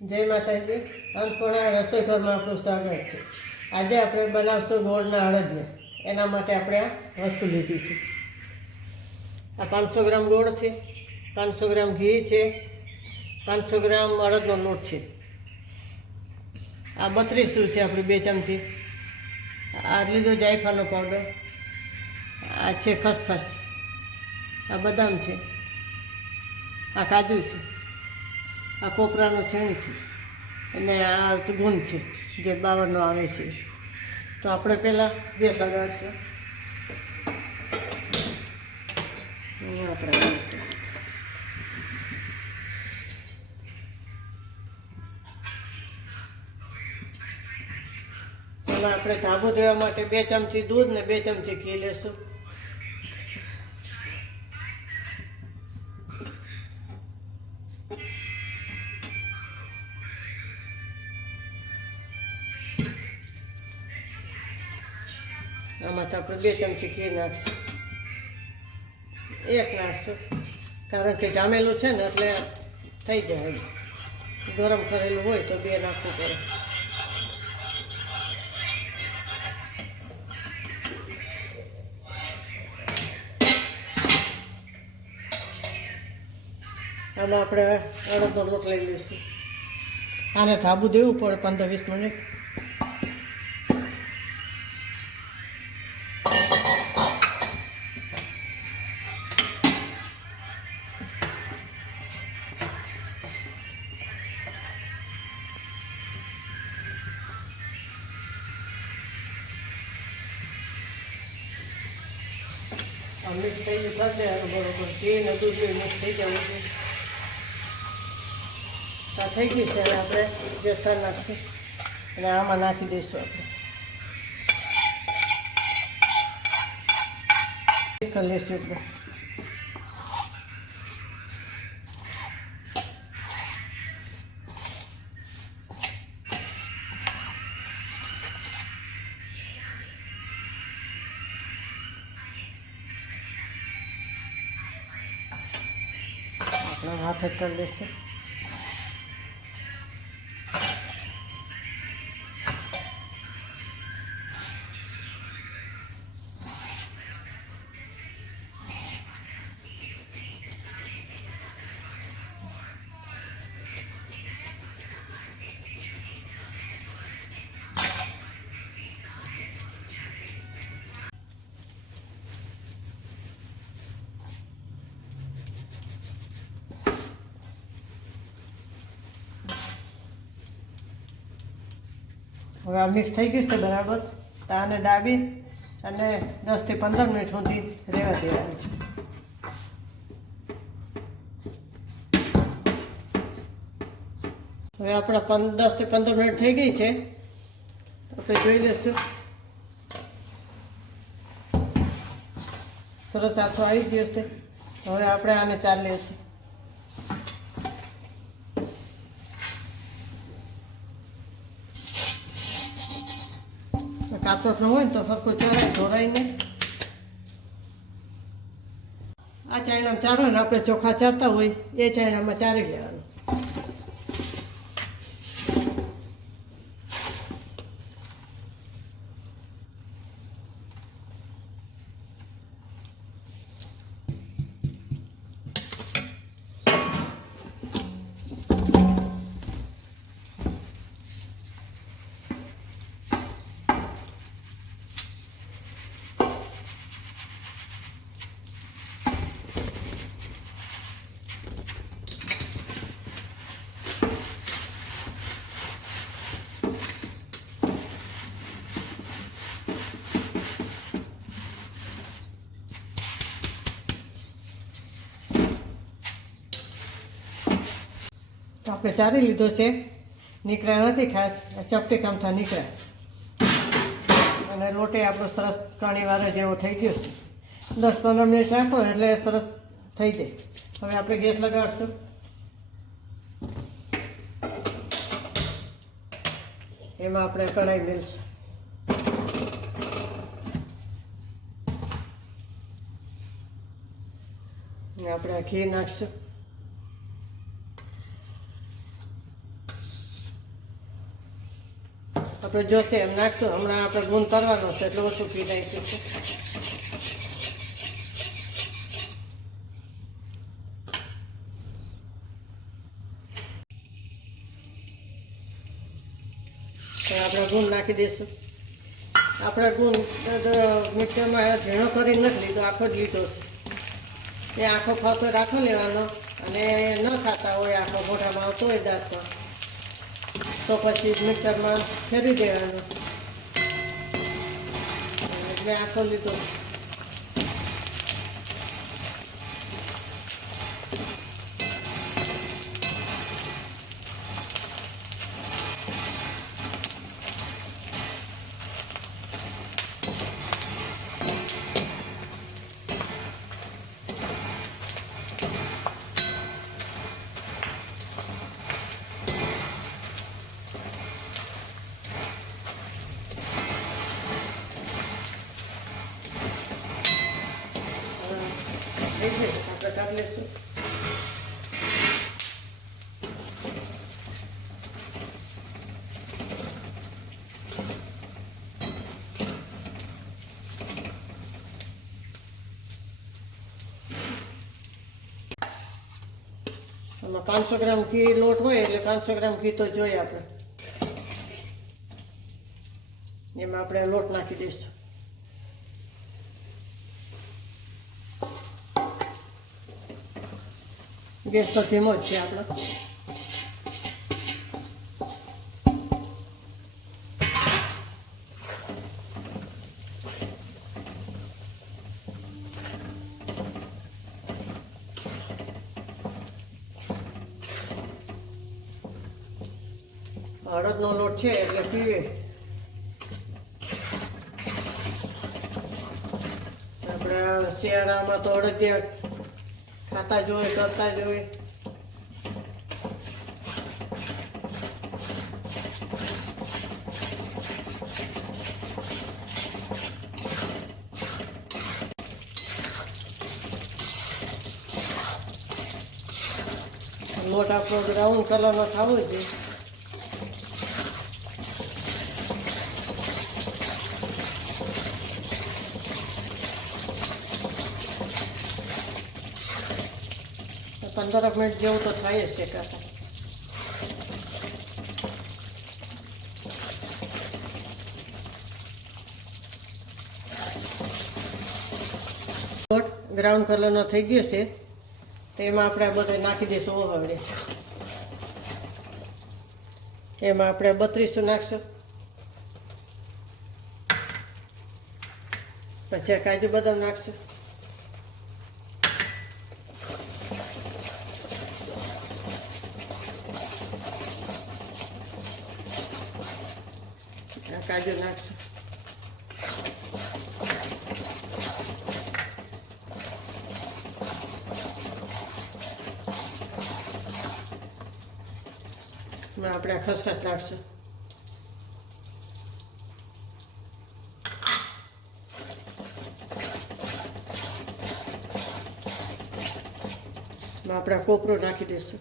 જય માતાજી, અન્નપૂર્ણા રસોઈ ઘરમાં આપણું સ્વાગત છે। આજે આપણે બનાવશું ગોળના અડદિયા। એના માટે આપણે આ વસ્તુ લીધી છે। આ 500 ગ્રામ ગોળ છે, 500 ગ્રામ ઘી છે, 500 ગ્રામ અડદનો લોટ છે, આ 32 છે આપણી 2 ચમચી, આ લીધો જાયફળનો પાવડર, આ છે ખસખસ, આ બદામ છે, આ કાજુ છે, આ કોપરાનું છેણી છે અને આ ગુંદ છે જે બાવળનો આવે છે। તો આપણે પહેલાં ગેસ લગાડીશું। અહીંયા આપણે એમાં આપણે ધાબો દેવા માટે 2 ચમચી દૂધ ને 2 ચમચી ઘી લેશું। આમાં તો આપણે 2 ચમચી ઘી નાખશું, 1 નાખશું કારણ કે જામેલું છે ને એટલે થઈ જાય, ગરમ કરેલું હોય તો 2 નાખવું પડે। આમાં આપણે અડદનો લોટ લઈ લઈશું, આને ધાબુ દેવું પડે 15-20 મિનિટ। મિક્સ થઈ જશે બરોબર, ઘી ને દૂધ મિક્સ થઈ જવું છે। આ થઈ ગઈ છે, અને આપણે બેસન નાખીશું અને આમાં નાખી દઈશું આપણે કરી લઈશું એટલે हाथ कर लेते। હવે આ મિક્સ થઈ ગયું છે બરાબર, તો આને દાબી અને 10 થી 15 મિનિટ સુધી રહેવા દેવાની છે। હવે આપણા 10 થી 15 મિનિટ થઈ ગઈ છે, આપણે જોઈ લઈશું। સરસ આખો આવી ગયો છે। હવે આપણે આને ચાર લઈશું। કાચોટ ન હોય ને તો સરખું ચરાય ધોરાઈને, આ ચાયણામાં ચારો ને આપણે ચોખા ચારતા હોય એ ચાયણામાં ચારી લેવાનું। તો આપણે ચારી લીધો છે, નીકળ્યા નથી ખાસ, ચપટી કામથા નીકળ્યા અને લોટે આપણો સરસ કણીવાળો જેવો થઈ ગયો છે। 10-15 મિનિટ રાખો એટલે સરસ થઈ જાય। હવે આપણે ગેસ લગાડશું, એમાં આપણે કઢાઈ મેળશું, આપણે ઘી નાખશું। આપણે જોશે એમ નાખશું. હમણાં આપણે ગુણ તરવાનો છે એટલે ઓછું ઘી નાખ્યું છે. આપણે ગુણ નાખી દઈશું. આપણે ગુણ મિક્સરમાં ઝીણો કરી નથી લીધો, આખો જ લીધો છે. એ આખો ખાતો રાખો લેવાનો, અને ન ખાતા હોય આખો મોઢામાં આવતો હોય દાંતમાં તો પછી મિક્સરમાં ફેરવી દેવાનો. મેં આખો લીધો. આપણે કાઢી લઈશું. આમાં 500 ગ્રામ ઘી લોટ હોય એટલે 500 ગ્રામ ઘી તો જોઈએ આપણે. એમાં આપણે લોટ નાખી દઈશું. ગેસ તો ધીમો જ છે આપણો. અડદનો લોટ છે એટલે પીવે. આપણે શિયાળામાં તો અડદિયા ખાતા જોઈએ, કરતા જોઈએ. લોટ આપણો બ્રાઉન કલરનો થવો જોઈએ. તો 15 મિનિટ જેવું તો થાય જ છે કાકા. લોટ બ્રાઉન કલરનો થઈ ગયો છે તો એમાં આપણે બધે નાખી દઈશું. ઓહળે એમાં આપણે 32 નાખશું. પછી કાજુ બદામ નાખશું. કાજુ નાખશું. આપણે ખસખસ નાખશું. આપણે કોપરું નાખી દઈશું.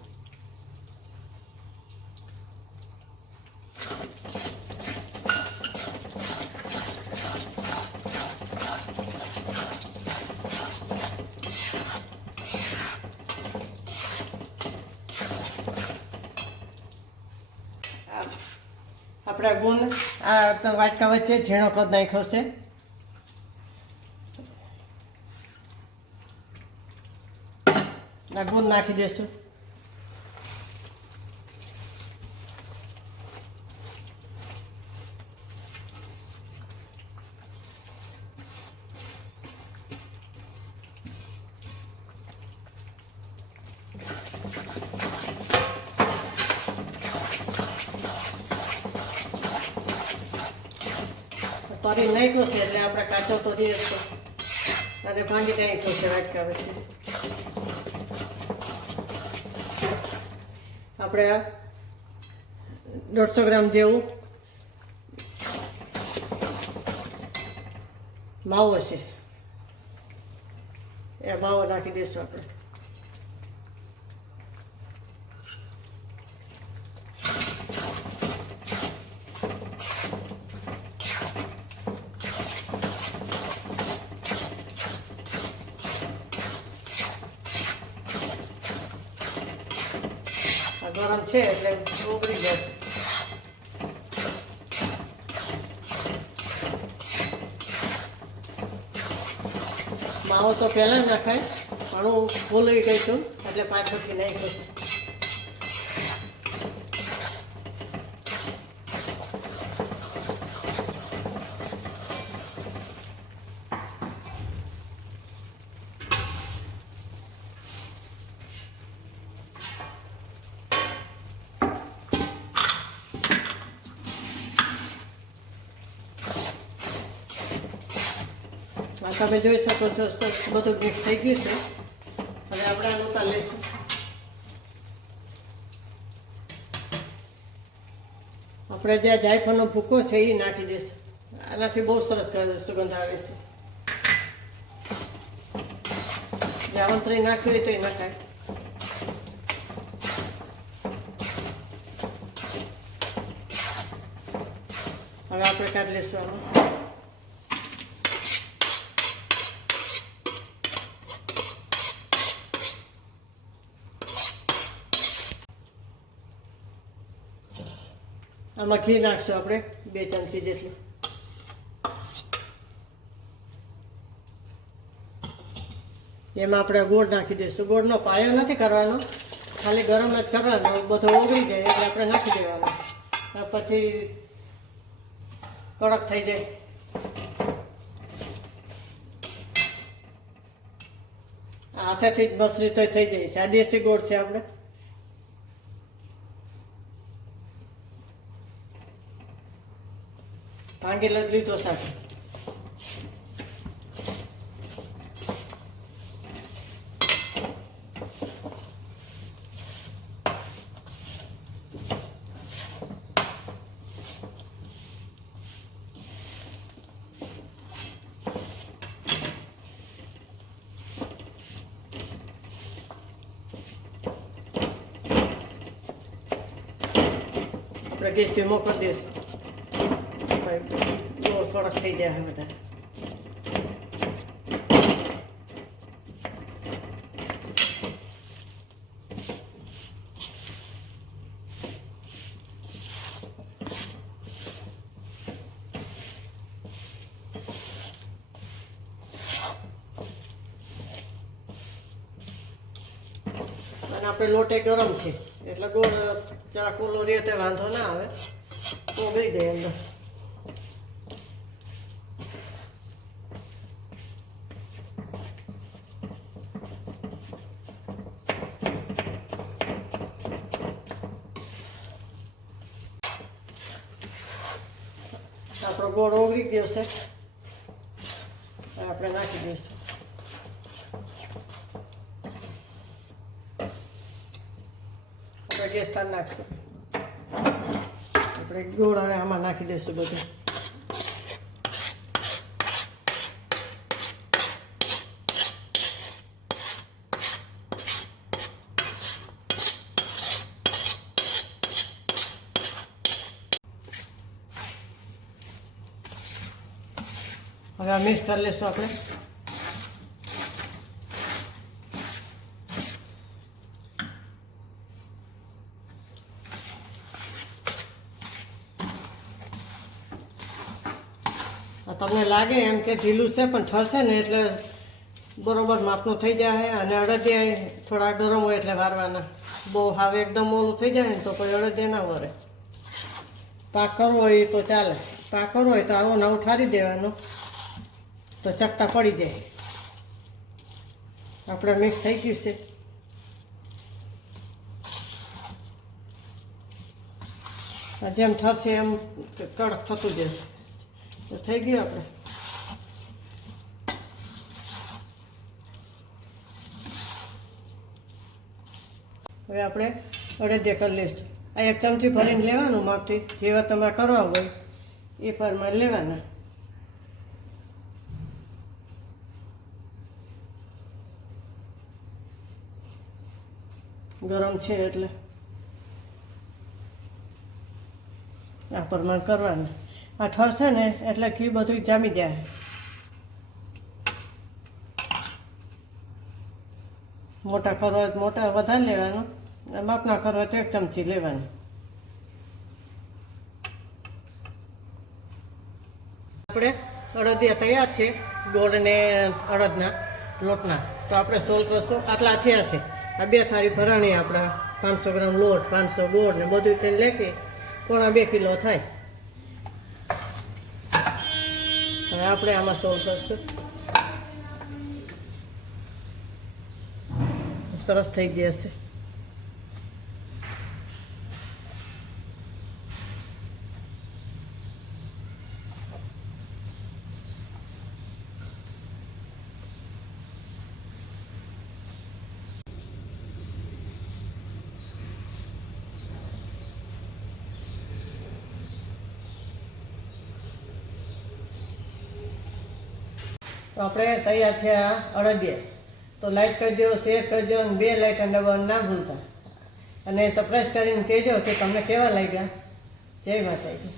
આપણા ગુણ આ વાટકા વચ્ચે ઝીણો કદ નાખ્યો છે. આ ગુણ નાખી દઈશું. તરી નાખ્યો છે એટલે આપણે કાચો તો રહીએ છે અને ભાંગી નાખ્યો છે વાટકા વચ્ચે. આપણે 150 ગ્રામ જેવું માવો છે એ માવો નાખી દઈશું આપણે. ગરમ છે એટલે ઓગળી જાય. માવો તો પહેલાં નાખાય પણ હું ભૂલી ગઈ છું એટલે પાછળથી નાખ્યો. તમે જોઈ શકો છો બધું મિક્સ થઈ ગયું છે. હવે આપણે આનું ઉતાર લઈશું. આપણે જે જાયફળનો ભૂકો છે એ નાખી દઈશું. આનાથી બહુ સરસ સુગંધ આવે છે. જાવંત્રી નાખવી હોય તો એ નખાય. હવે આપણે કાઢી લઈશું આનું. આમાં ઘી નાખશું આપણે 2 ચમચી જેટલું. એમાં આપણે ગોળ નાખી દઈશું. ગોળનો પાયો નથી કરવાનો, ખાલી ગરમ જ કરવાનો. બધો ઓગળી જાય એટલે આપણે નાખી દેવાનો. પછી કડક થઈ જાય. હાથેથી જ મસરી તો થઈ જાય છે. આ દેશી ગોળ છે આપણે. ભાંગી લીધો સાથે. આપણે ગેસ ધીમો કરી દઈશું. ગોળ કડક થઈ જાય બધા. અને આપણે લોટે ગરમ છે એટલે ગોળ જરા કોલો રહે તો વાંધો ના આવે. ઓગળી જાય અંદર. આપણો ગોળ ઓગળી ગયો છે. આપણે નાખી દઈશું. આપણે ગેસ સ્ટાર્ટ નાખશું. આપણે ગોળ હવે આમાં નાખી દઈશું બધું. હવે આ મિક્સ કરી લઈશું આપણે. તમને લાગે એમ કે ઢીલું છે પણ ઠરશે ને એટલે બરોબર માપનું થઈ જાય. અને અડદિયા થોડા ગરમ હોય એટલે વારવાના. બહુ હવે એકદમ ઓલું થઈ જાય ને તો કોઈ અડદિયા ના વરે. પાક કરવો હોય તો ચાલે. પાક કરવો હોય તો આવો નવું ઠારી દેવાનો તો ચકતા પડી જાય. આપણે મિક્સ થઈ ગયું છે. જેમ ઠરશે એમ કડક થતું જશે. તો થઈ ગયું આપણે. હવે આપણે અડદિયા કરી લઈશું. આ 1 ચમચી ભરીને લેવાનું માપથી. જેવા તમારે કરવા હોય એ પ્રમાણે લેવાના. ગરમ છે એટલે આ પ્રમાણે કરવાનું. આ ઠરશે ને એટલે ઘી બધું જામી જાય. મોટા કરવા મોટા વધારે લેવાનું. માપના કરવા તો 1 ચમચી લેવાની. આપણે અડદિયા તૈયાર છે, ગોળ ને અડદના લોટના. તો આપણે સોલ્વ કરશું. આટલા થયા છે. આ 2 થાળી ભરાણી આપણા 500 ગ્રામ લોટ, 500 ગોળ ને બધું તેને લેખી 1.5 કિલો થાય. હવે આપણે આમાં સોલ્વ કરશું. સરસ થઈ ગયા છે. તો આપણે તૈયાર છે આ અડદિયા. તો લાઈક કરજો, શેર કરજો અને 2 લાઇકન દબાવવાનું ના ભૂલતા. અને સરપ્રાઈઝ કરીને કહેજો કે તમને કેવા લાગ્યા. જય માતાજી.